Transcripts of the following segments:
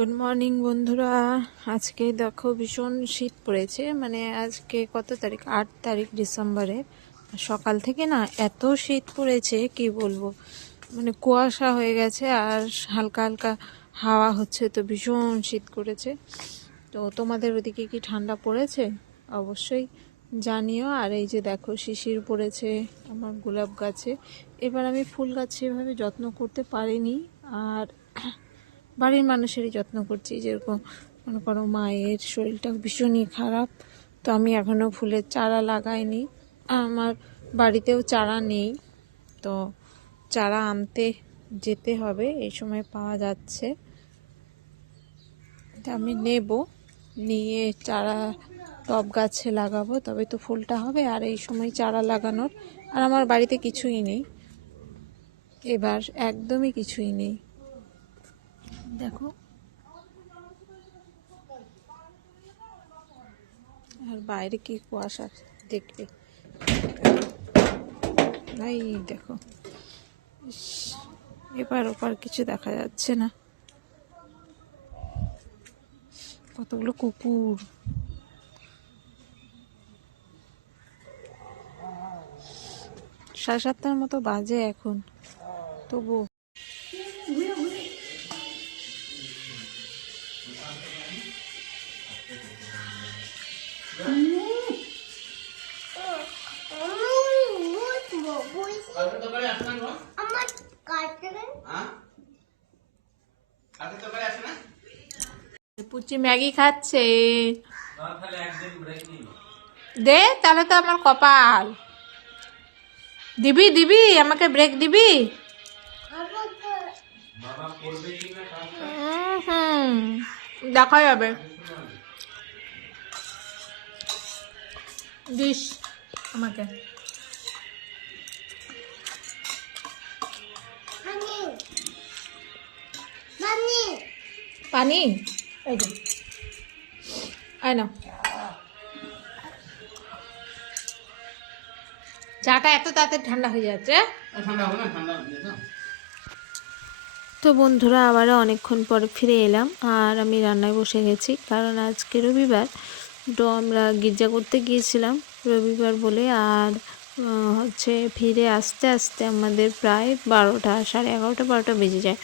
Good morning বন্ধুরা। আজকে দেখো ভীষণ শীত পড়েছে। মানে আজকে কত তারিখ? আট তারিখ ডিসেম্বরে। সকাল থেকে না এত শীত পড়েছে, কি বলব? মানে কুয়াশা হয়ে গেছে আর হালকা হালকা হাওয়া হচ্ছে, তো ভীষণ শীত করেছে। তো তোমাদের ওদিকে কি ঠান্ডা পড়েছে? অবশ্যই জানিও। আর এই যে দেখো শিশির পড়েছে, আমার গোলাপ গাছে। এবার আমি ফুল গাছ সেভাবে যত্ন করতে পারিনি। আর বাড়ির মানুষেরই যত্ন করছি, যেরকম মনে করো মায়ের শরীরটা ভীষণই খারাপ, তো আমি এখনও ফুলের চারা লাগাইনি। আমার বাড়িতেও চারা নেই, তো চারা আনতে যেতে হবে, এই সময় পাওয়া যাচ্ছে। আমি নেব, নিয়ে চারা টব গাছে লাগাবো তবে তো ফুলটা হবে, আর এই সময় চারা লাগানোর। আর আমার বাড়িতে কিছুই নেই, এবার একদমই কিছুই নেই। দেখো। আর বাইরে কি কুয়াশা দেখবে? দেখো। এপার ওপার কিছু দেখা যাচ্ছে না। কতগুলো কুকুর। সাড়ে সাতটার মতো বাজে এখন। তবু পুচি ম্যাগি খাচ্ছে। দে তাহলে তো আমার কপাল। দিবি দিবি আমাকে ব্রেক দিবি? হুম দেখা যাবে দিস আমাকে। পানি? এই যে। আয় না চাটা এত তাড়াতাড়ি ঠান্ডা হয়ে যাচ্ছে। ঠান্ডা হবে না ঠান্ডা হবে না তো বন্ধুরা আবারও অনেকক্ষণ পরে ফিরে এলাম আর আমি রান্নায় বসে গেছি কারণ আজকে রবিবার। তো আমরা গির্জা করতে গিয়েছিলাম রবিবার বলে আর হচ্ছে ফিরে আসতে আসতে আমাদের প্রায় বারোটা সাড়ে এগারোটা বারোটা বেজে যায়।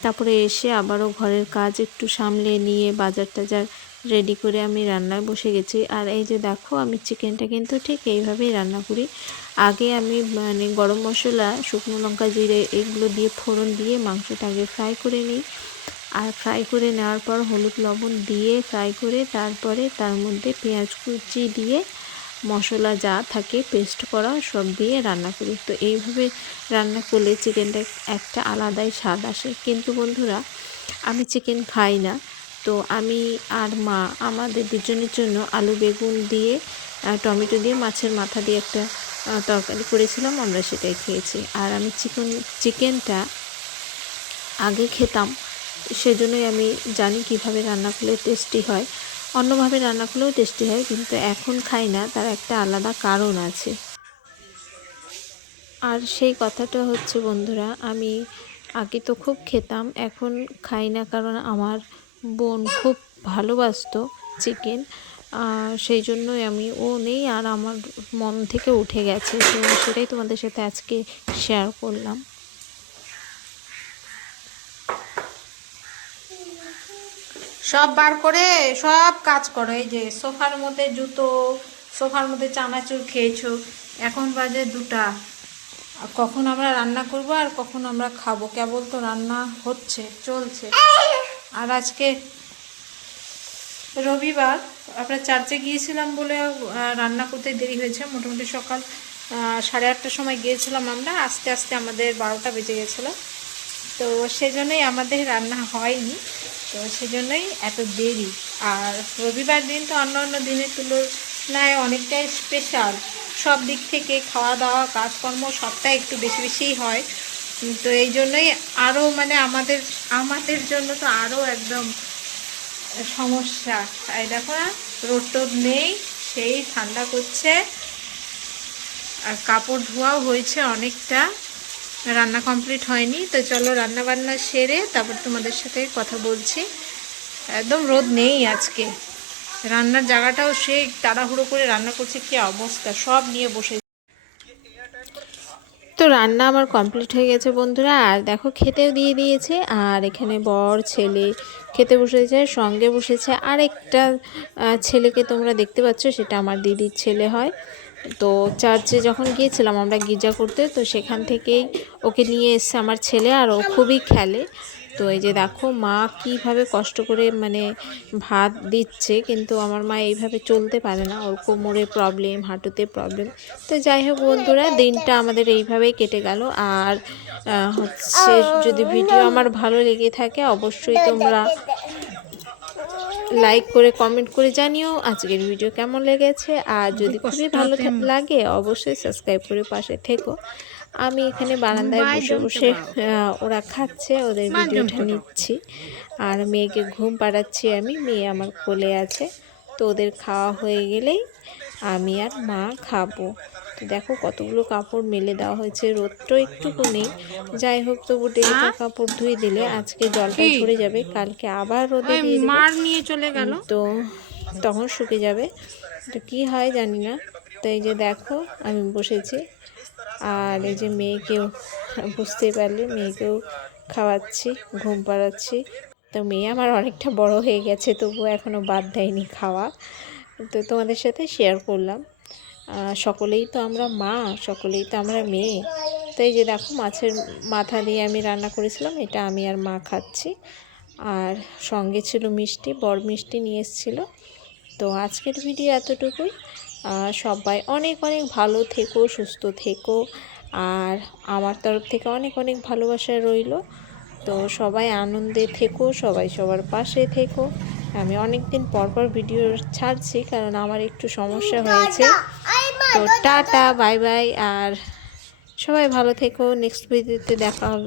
তারপরে এসে আবারও ঘরের কাজ একটু সামলে নিয়ে বাজার টাজার রেডি করে আমি রান্নায় বসে গেছি। আর এই যে দেখো, আমি চিকেনটা কিন্তু ঠিক এইভাবেই রান্না করি। আগে আমি মানে গরম মশলা, শুকনো লঙ্কা, জিরে এগুলো দিয়ে ফোড়ন দিয়ে মাংসটা আগে ফ্রাই করে নিই। আর ফ্রাই করে নেওয়ার পর হলুদ লবণ দিয়ে ফ্রাই করে তারপরে তার মধ্যে পেঁয়াজ কুচি দিয়ে মশলা যা থাকে পেস্ট করা সব দিয়ে রান্না করি। তো এইভাবে রান্না করলে চিকেনটা একটা আলাদাই স্বাদ আসে। কিন্তু বন্ধুরা, আমি চিকেন খাই না। তো আমি আর মা আমাদের দুজনের জন্য আলু বেগুন দিয়ে টমেটো দিয়ে, মাছের মাথা দিয়ে একটা তরকারি করেছিলাম, আমরা সেটাই খেয়েছি। আর আমি চিকেন, চিকেনটা আগে খেতাম। সেজন্যই আমি জানি কীভাবে রান্না করলে টেস্টি হয়। অন্যভাবে রান্না করলেও টেস্টি হয়, কিন্তু এখন খাই না। তার একটা আলাদা কারণ আছে। আর সেই কথাটা হচ্ছে, বন্ধুরা, আমি আগে তো খুব খেতাম, এখন খাই না কারণ আমার বোন খুব ভালোবাসতো চিকেন সেই জন্যই আমি, ও নেই আর আমার মন থেকে উঠে গেছে। সেটাই তোমাদের সাথে আজকে শেয়ার করলাম। সব বার করে, সব কাজ করো। এই যে সোফার মধ্যে জুতো, সোফার মধ্যে চানাচুর খেয়েছো, এখন বাজে দুটা। কখন আমরা রান্না করব আর কখন আমরা খাব? কেবল তো রান্না হচ্ছে, চলছে। আর আজকে রবিবার, আমরা চার্চে গিয়েছিলাম বলে রান্না করতে দেরি হয়েছে। মোটামুটি সকাল সাড়ে আটটার সময় গিয়েছিলাম আমরা। আস্তে আস্তে আমাদের বারোটা বেজে গেছিল। তো সেজন্যই আমাদের রান্না হয়নি। তো সেজন্যই এত দেরি। আর রবিবার দিন তো অন্য অন্য দিনের তুলনায় অনেকটাই স্পেশাল সব দিক থেকে খাওয়া দাওয়া কাজকর্ম সবটাই একটু বেশি বেশিই হয়। তো এই জন্যই আরও মানে আমাদের আমাদের জন্য তো আরও একদম সমস্যা। তাই দেখো না রোদ টোদ নেই, সেই ঠান্ডা করছে। আর কাপড় ধোয়াও হয়েছে অনেকটা। রান্না কমপ্লিট হয়নি তো চলো রান্না বান্না সেরে তারপর তোমাদের সাথে কথা বলছি। একদম রোদ নেই আজকে। রান্নার জায়গাটাও সেই তাড়াহুড়ো করে রান্না করছে কি অবস্থা? সব নিয়ে বসে তো রান্না আমার কমপ্লিট হয়ে গেছে বন্ধুরা আর দেখো খেতেও দিয়ে দিয়েছে আর এখানে বর ছেলে খেতে বসেছে সঙ্গে বসেছে। আরেকটা আহ, ছেলেকে তোমরা দেখতে পাচ্ছ সেটা আমার দিদির ছেলে হয়। তো চার্চে যখন গিয়েছিলাম আমরা গির্জা করতে তো সেখান থেকেই ওকে নিয়ে এসছে আমার ছেলে আর ও খুবই খেলে। তো এই যে দেখো মা কীভাবে কষ্ট করে মানে ভাত দিচ্ছে কিন্তু আমার মা এইভাবে চলতে পারে না। ওর কোমরে প্রবলেম হাঁটুতে প্রবলেম তো যাই হোক বন্ধুরা দিনটা আমাদের এইভাবেই কেটে গেল। আর হচ্ছে যদি ভিডিও আমার ভালো লেগে থাকে অবশ্যই তোমরা লাইক করে কমেন্ট করে জানিও আজকের ভিডিও কেমন লেগেছে। আর যদি খুবই ভালো লাগে অবশ্যই সাবস্ক্রাইব করে পাশে থেকো। আমি এখানে বারান্দায় বসে বসে ওরা খাচ্ছে ওদের ভিডিওটা নিচ্ছি। আর মেয়েকে ঘুম পাড়াচ্ছি আমি মেয়ে আমার কোলে আছে। তো ওদের খাওয়া হয়ে গেলেই আমি আর মা খাব। দেখো কতগুলো কাপড় মেলে দেওয়া হয়েছে রোদটা একটুকু নেই। যাই হোক তবু ডেলি কাপড় ধুয়ে দিলে আজকে জলটা ঝরে যাবে কালকে আবার রোদে মার নিয়ে চলে গেল। তো তখন শুকে যাবে। তো কি হয় জানি না। তো এই যে দেখো আমি বসেছি। আর এই যে মেয়েকেও বুঝতেই পারলে মেয়েকেও খাওয়াচ্ছি ঘুম পাড়াচ্ছি। তো মেয়ে আমার অনেকটা বড় হয়ে গেছে তবুও এখনও বাদ দেয়নি খাওয়া। তো তোমাদের সাথে শেয়ার করলাম। সকলেই তো আমরা মা, সকলেই তো আমরা মেয়ে। তো এই যে দেখো, মাছের মাথা দিয়ে আমি রান্না করেছিলাম, এটা আমি আর মা খাচ্ছি। আর সঙ্গে ছিল মিষ্টি বড় মিষ্টি নিয়ে এসেছিল। তো আজকের ভিডিও এতটুকুই। সবাই অনেক অনেক ভালো থেকো, সুস্থ থেকো। আর আমার তরফ থেকে অনেক অনেক ভালোবাসা রইল। তো সবাই আনন্দে থেকো, সবাই সবার পাশে থেকো। আমি অনেক দিন পর পর ভিডিও ছাড়ছি, কারণ আমার একটু সমস্যা হয়েছে। তো টাটা বাই বাই আর সবাই ভালো থেকো নেক্সট ভিডিওতে দেখা হবে।